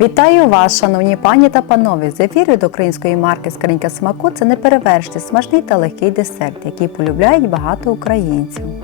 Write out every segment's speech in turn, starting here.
Вітаю вас, шановні пані та панове! Зефір від української марки Скринька смаку це неперевершений смачний та легкий десерт, який полюбляють багато українців.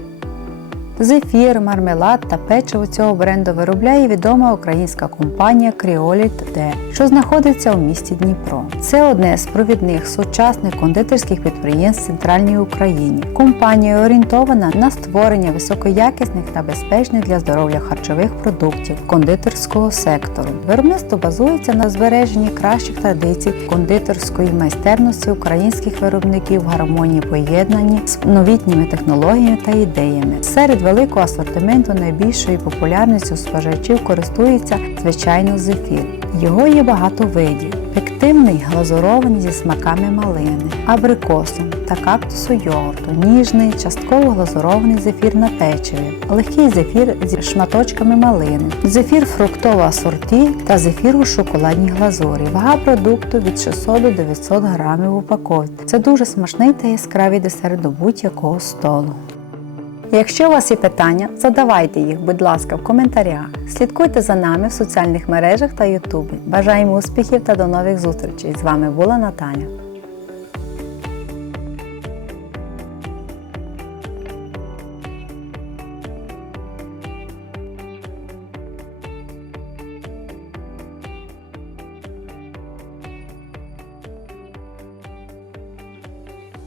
Зефір, мармелад та печиво цього бренду виробляє відома українська компанія Кріоліт Д, що знаходиться у місті Дніпро. Це одне з провідних сучасних кондитерських підприємств центральній Україні. Компанія орієнтована на створення високоякісних та безпечних для здоров'я харчових продуктів кондитерського сектору. Виробництво базується на збереженні кращих традицій кондитерської майстерності українських виробників в гармонії поєднані з новітніми технологіями та ідеями. Серед великого асортименту найбільшою популярністю споживачів користується звичайно зефір. Його є багато видів: пективний глазурований зі смаками малини, абрикосом та кактусу йогурту, ніжний, частково глазурований зефір на печиві, легкий зефір зі шматочками малини, зефір фруктового асорті та зефір у шоколадній глазурі. Вага продукту від 600 до 900 грамів упаковці. Це дуже смачний та яскравий десерт до будь-якого столу. Якщо у вас є питання, задавайте їх, будь ласка, в коментарях. Слідкуйте за нами в соціальних мережах та Ютубі. Бажаємо успіхів та до нових зустрічей! З вами була Наталя.